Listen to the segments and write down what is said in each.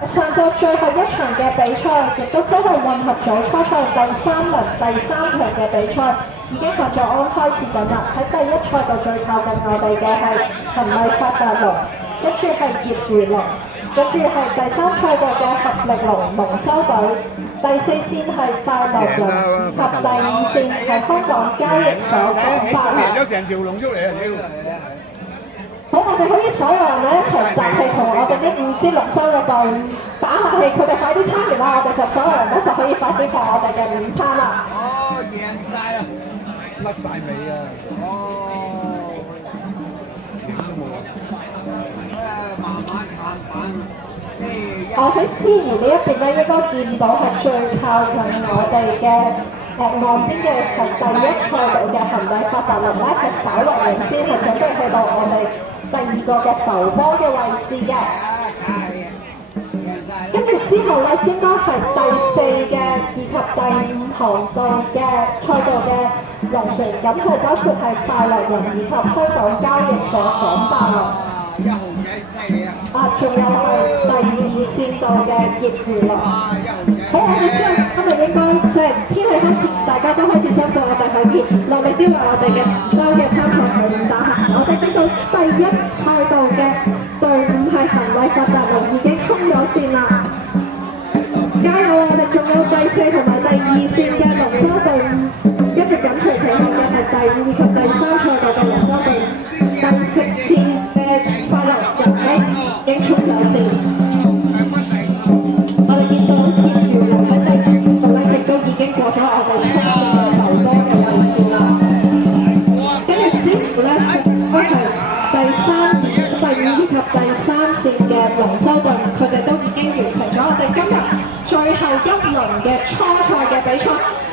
上晝最後一場嘅比賽，亦都即係混合組初賽第三輪第三場嘅比賽，已經合作安開始緊啦。喺第一賽道最靠近我哋嘅係恒麗發達龍，跟住係業餘龍，跟住係第三賽道嘅合力龍龍舟隊，第四線係快樂龍，及第五線係香港交易所嘅法律。咗成條龍出嚟啊！屌！好，我哋可以所有人咧一齊集氣，同我哋呢5支龍舟嘅隊伍打下氣，佢哋快啲參與啦！我哋就所有人咧就可以快啲放我哋嘅午餐啦。哦，贏晒啊！甩晒尾啊！哦，影都冇啊！慢慢慢慢。我喺司儀呢一邊咧，應該見到係最靠近我哋嘅岸邊嘅係第一賽道嘅恒麗發達龍咧，係稍為領先，係準備去到我哋第二個嘅浮波嘅位置嘅。跟住之後咧，應該係第4嘅以及第5航道嘅賽道嘅龍船，咁佢包括係快樂龍以及香港交易所廣發龍。一號仔犀利啊！仲有係第2線道嘅業餘龍。好，我哋之後今日應該即係天氣開始，大家都開始辛苦，我哋可以落力啲為我哋嘅周嘅參賽隊伍打下。我哋睇到第一賽道嘅隊伍係恒麗發達龍已經衝咗線啦，加油啊！我哋仲有第4同埋第2線嘅龍舟隊伍，跟住緊隨其後嘅係第5以及第3賽道嘅龍舟隊伍，第4線嘅快樂人已經衝咗線。我哋見到業餘龍喺第5度咧，亦都已經過咗我哋衝線嘅浮波嘅位置啦。跟住之後咧，就係第5以及第3線嘅龍舟隊，佢哋都已經完成咗我哋今日最後一輪嘅初賽嘅比賽。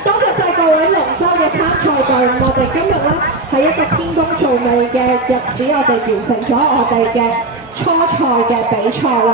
多謝晒各位龍舟嘅參賽隊伍，我哋今日咧喺一個天公造美嘅日子，我哋完成咗我哋嘅初賽嘅比賽啦。